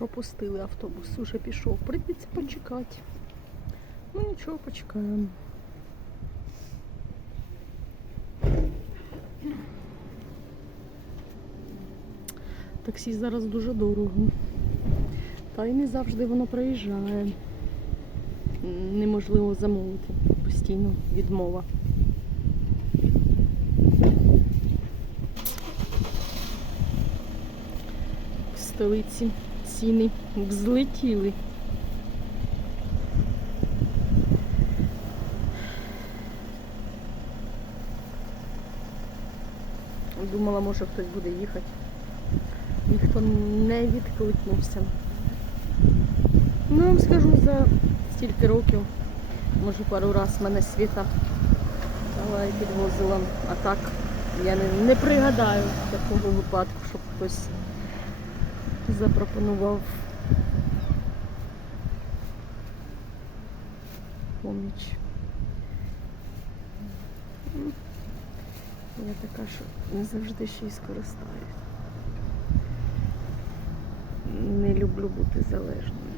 Пропустили автобус, уже пішов. Прийдеться почекати. Ну нічого, почекаємо. Таксі зараз дуже дорого. Та й не завжди воно приїжджає. Неможливо замовити. Постійно відмова. В столиці ціни взлетіли. Думала, може хтось буде їхати. Ніхто не відкликнувся. Ну, вам скажу за стільки років, може пару раз мене світа і підвозила. А так я не, не пригадаю такого випадку, щоб хтось запропонував поміч. Я така, що не завжди ще й скористаюсь. Не люблю бути залежною.